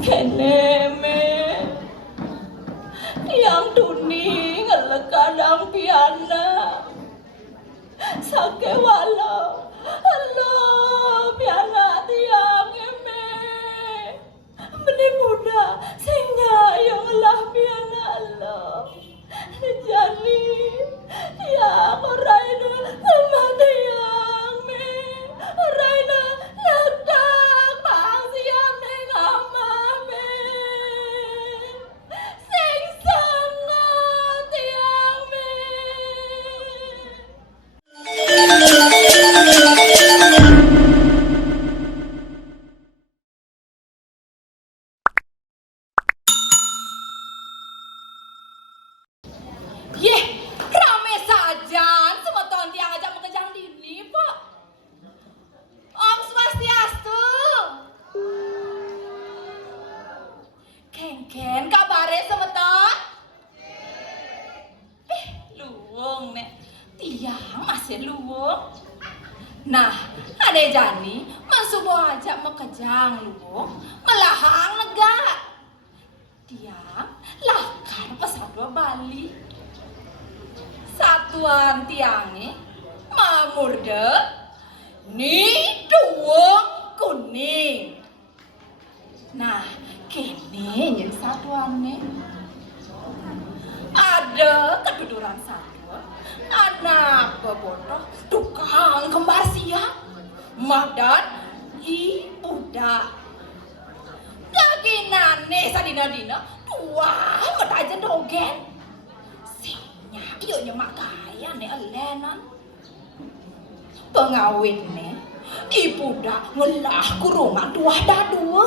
Kene me yang tuni ngelekadang piana sake wala Allah piana tiang me meni muda singa yang lah piana Allah jani ya koraina sama tiang me koraina letak bang siam neng ama me sing sangat tiang me. Yeh, rame saja. Semua tahun tiang ajak mengejar dini, Pak. Om Swastiastu. Ken kabare semeton? Luwung nek. Tiang masih luwung. Nah, ada jani masuk bawa ajak mekejang luwung, melahang lega. Tiang lakar pesadwa Bali. Satuan tiange mamurde ni duwung kuning. Nah, kene yang satuannya ada keduduran satu anak bebotoh tukang kembar siap madan ibuda daginane sadina-dina dua metajen dogen sinya iyo nyemak kaya ne elenan pengawin ne ibuda ngelah kurungan dua dadua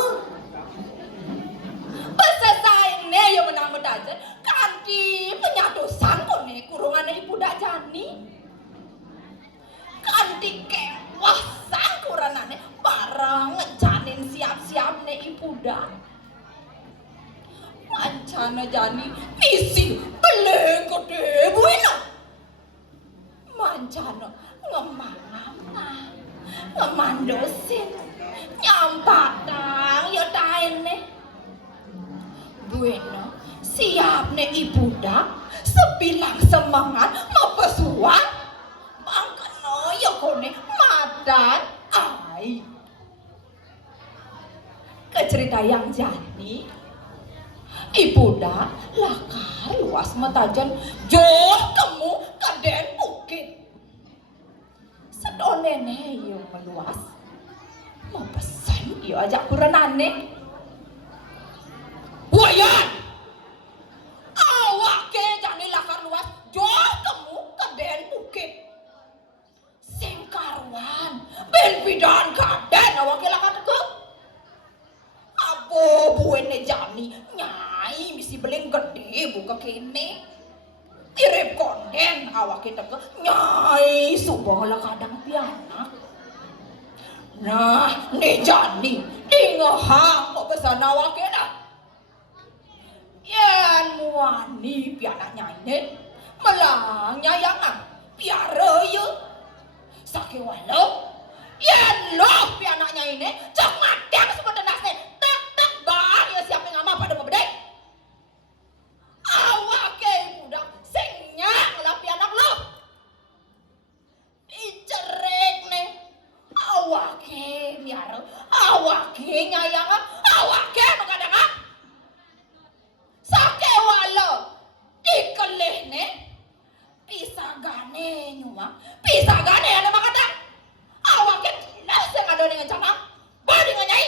pesesai ne yang menang metajen kanti penyadosan kone kurungannya ibuda jani kanti kewasan kuranane barang ngejanin siap-siap ne ibuda mancana jani misi beleng gede buena mancana ngemandosin nyampatang ya taene buena siap ne ibuda sebilang semangat mapesuan mangkano ya kone madan ai kecerita yang jani ibuda lakar luas metajan joh kamu kaden bukit sedonene yo meluas mau pesan yo ajak kurenane wayan awak ke jani lakar luas joh kamu kaden bukit sing karuan ben bidan kaden awak ke lakar teguk apa buene jani nyai misi beling gede buka kene irip konden awak kita ke nyai subang lah kadang pianak nah ne jani ingahang kok pesan awak kita yan muani pianak nyai ne melang nyayangan piara ya sakit walau yan loh pianak nyai ne cok madang semua tenasnya bang ya siapa yang ngama pada pembedai awak ke budak singnya ngelapi anak lo dicerek neng awak ke miara awak ke nyayang awak ke makadang sake wala dikelih ne pisagane nyuma pisagane ada makadang awak ke nasi ngado dengan cana badi nganyai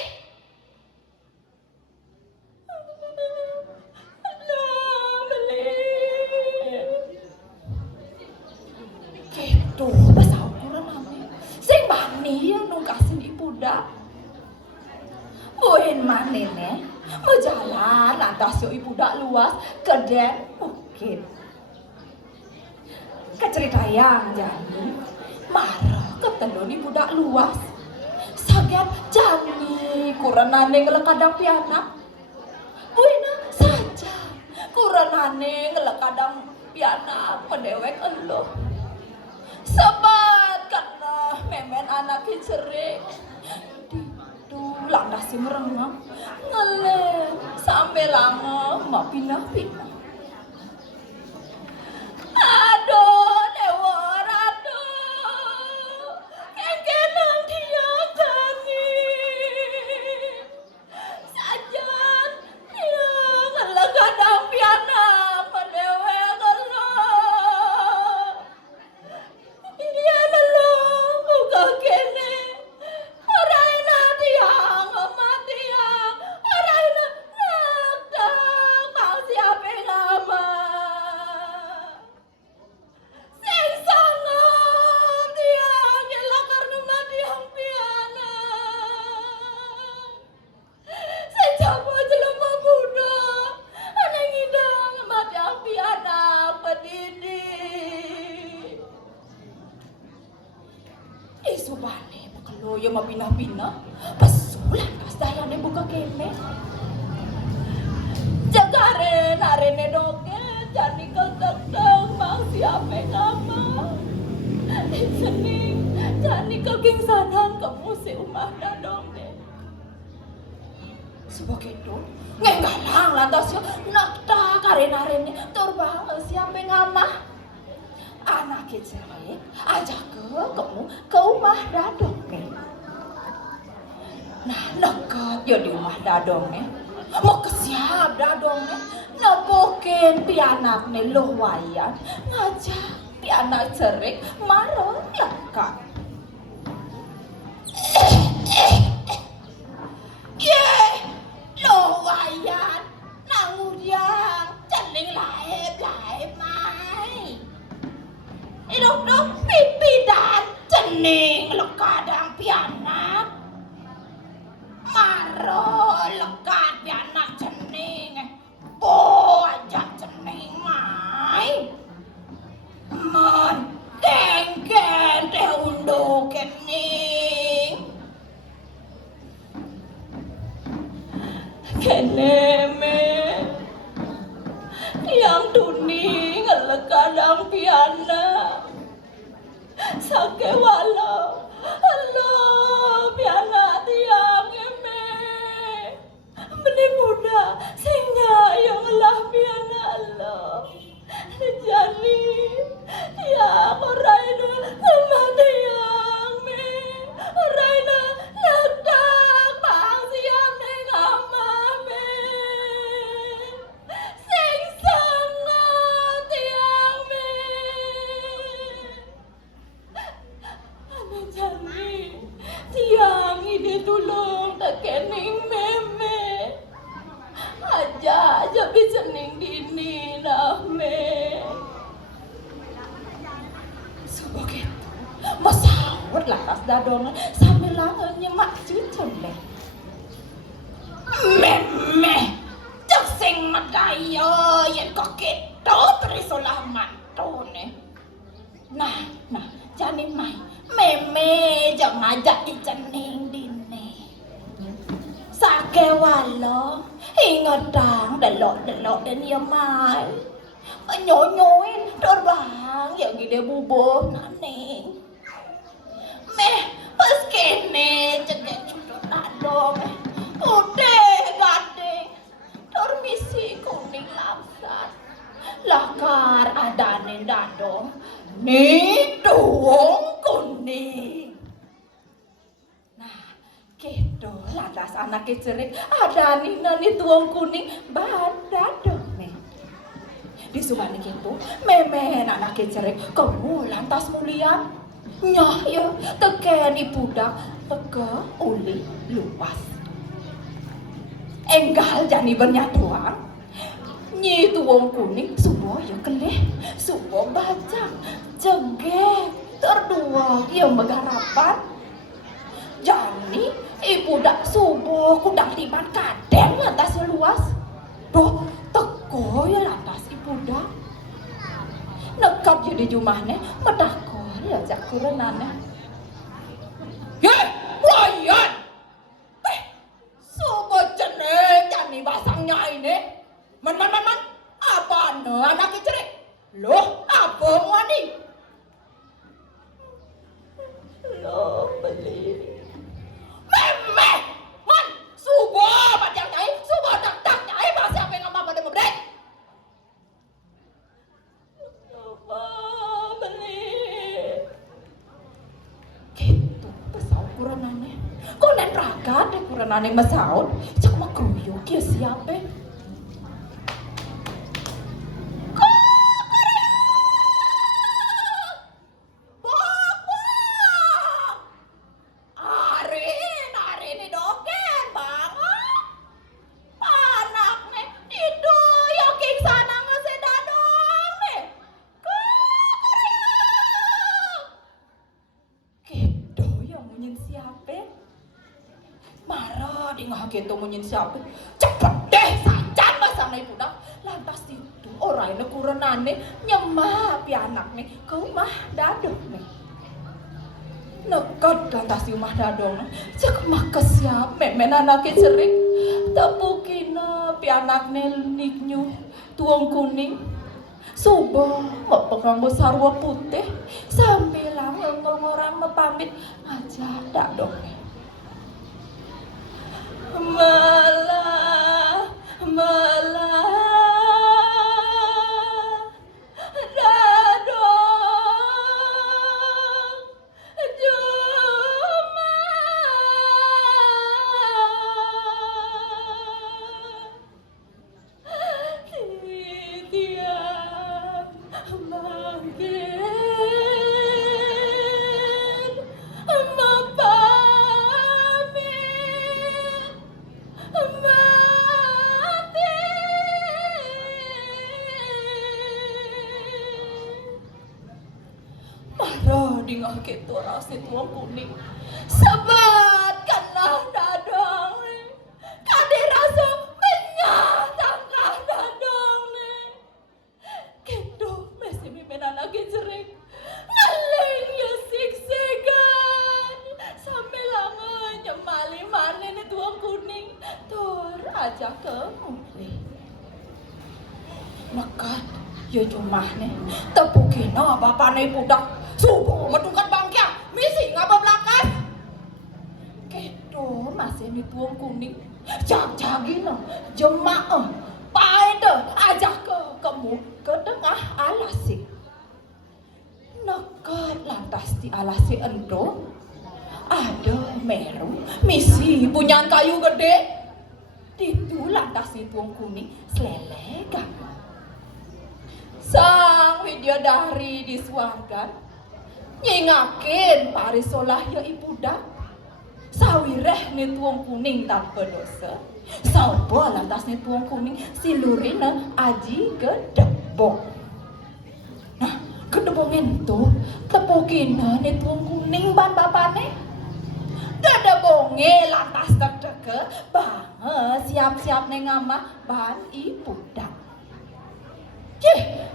gitu bahasa ukuran ame sing mani yang nungkasin ibuda buin manene mau jalan atas yo ibuda luas keden bukit kecerita jani marah ketelon ibuda luas saget jani kuranane ngelekadang pianak buina saja kuranane ngelekadang pianak mendewek elo sebat karena memen anak cerik itu landas si merengang ngeleh lang mapinah-pinah. Aduh, Dewa Ratu, kenang dia jani. Sajan dia ngelegadang piana menewe ngelong. Iya ngelong buka kene. Oraina tiang matiang, oraina nakdang mau siapa ngama. Sing sangam tiang gelakar ngumadiang piana. Sing coba jelema muda, aneng idang ngumadiang piana pedidi. Isubane bakaloyo mapinah-pinah, pasulan kasdayan de buka keme. Jagare narene doke, jani kagagdang mang siape ngama. Sening, jani kagingsanan kamu si umah dadong de. Sebagai itu, ngenggalang lantas yo nakta kare-narene turbang siape ngama. Anak kecil ajak kamu ke rumah dadong nih. Nah, dekat ya di rumah dadong nih. Mau ke siap dadong nih. Nabokin pianak nih luwayan. Ngajak pianak cerik marah lekat. Ye, luwayan. Nanguryang celing laib-laib mai. Idok-dok pipi dan cening lekadang pianak. Maro lekat pianak cening. Po aja cening mai. Man kengken teh undo kening. Keneme yang tuning lekadang pianak. Sake walau Allah pianak tiang eme. Meni muda sehingga yang lah pianak Allah. Jadi ya oraina rumah tiang me. Oraina ledak bang siap neng amame. Sing sangat tiang me. Anak jani tiang ini tulung tak kening meme. Aja bisa ning dini nah me. Sebegitu masawat laras dadong sambil langan nyemak cucun deh. Meme cek sing medaya yen kok gitu terisolah mantu nih. Nah, jani mai meme jangan ngajak dicening dini. Sake walo ingat dang delok dan ya mai. Nyonyoin terbang yang gede bubuh naning. Meh pas kene cegek cudut dadong. Udah gading dormisi kuning lamsat. Lakar adane dadong. Nih tuang kuning. Nah, gitu lantas anak cerik ada nih tuang kuning badadong nih. Di subani gitu, memen anak cerik kamu lantas mulia. Nyah ya teken ibudak teke uli luas. Enggal jani bernyatuan. Nyi tuang kuning subuh ya kelih, subuh bajang, jegek, terdua ya megarapan. Jani ibu dak subuh kudang timan kadeng lantas luas. Doh teko ya lantas ibu dak. Nekat ya di rumahnya, medakor ya jak kurenannya. Hei, wayan! Subuh jeneng jani basangnya ini. Man, apa anak cerik? Loh, apa wani? Loh, beli. Meme, man, subuh macam nyai, subuh tak nyai bahasa renane mesaut, cek makruyo ki siape. Gitu munyin siapa cepet deh saja pasang ibu dah lantas itu orang ini kurenane nyemah pianak nih kau mah dadong nih nekat lantas di rumah dadong cek mah kesiap memen anaknya sering tepukina pianak niknyu tuang kuning subuh ngepekanggo sarwa putih sambil orang mepamit aja dadong nih malah dadong cuma tiap manggil dingah gitu rasa tuang kuning sebat kena dadong kade rasa menyatang dadong gitu masih mimenan lagi jering ngaleng ya sik-sikan sampai lama nyemali mana nih tuang kuning tur aja ke mulai nekat ya cuma nih tepukina bapane budak subuh medungkan bangkya misi ngapa belakas gitu masih ini tuang kuning jag-jagina jemaah paede ajak ke kamu ke tengah alasi nekat lantas di alasi endo ada meru misi punya kayu gede itu lantas di tuang kuning selelegan sang widodari disuargan nyingakin parisolah ya ibu dak sawireh nih tuang kuning tanpa dosa sapa lantas nih tuang kuning silurina aji gedebong nah gedebongin tuh tepukina nih tuang kuning ban bapane gedebonge lantas deg-dege banget siap-siap nih ngamah ban ibu dak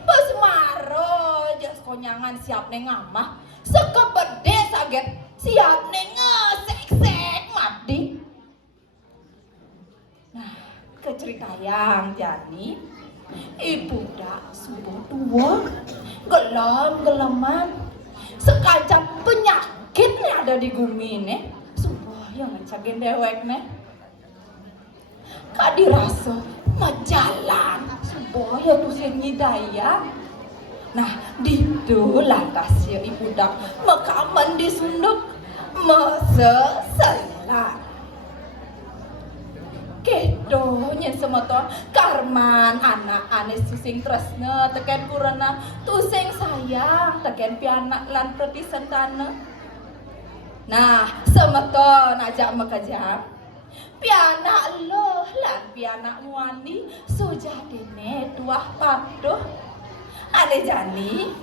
pas maro jas konyangan siap nih ngamah sekebede saget siap nih ngesek-sek mati nah keceritayang jani ibu dak subuh tua gelam-gelaman sekajap penyakit nih ada di bumi nih subuh yang ngecagin dewek nih kak dirasa majalan subuh ya tuh daya nah ditu lantas ya ibu dak mekaman disunduk meseselan kedo nyen semeton karman anak anes susing tresna teken kurana tusing sayang teken pianak lan pratisentana nah semeton aja mekajam pianak loh lan pianak wani sujadine tuah paduh ane jani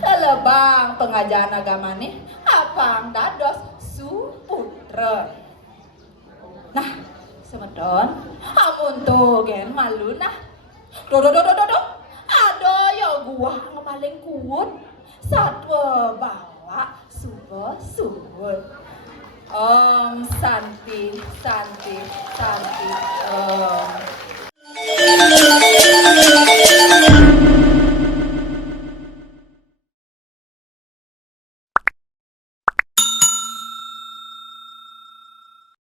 telebang pengajaran agama nih apang dados suputra nah semedon amun tuh gen malu nah do ado ya gua paling kuat satwa bawa subuh Om Santi Om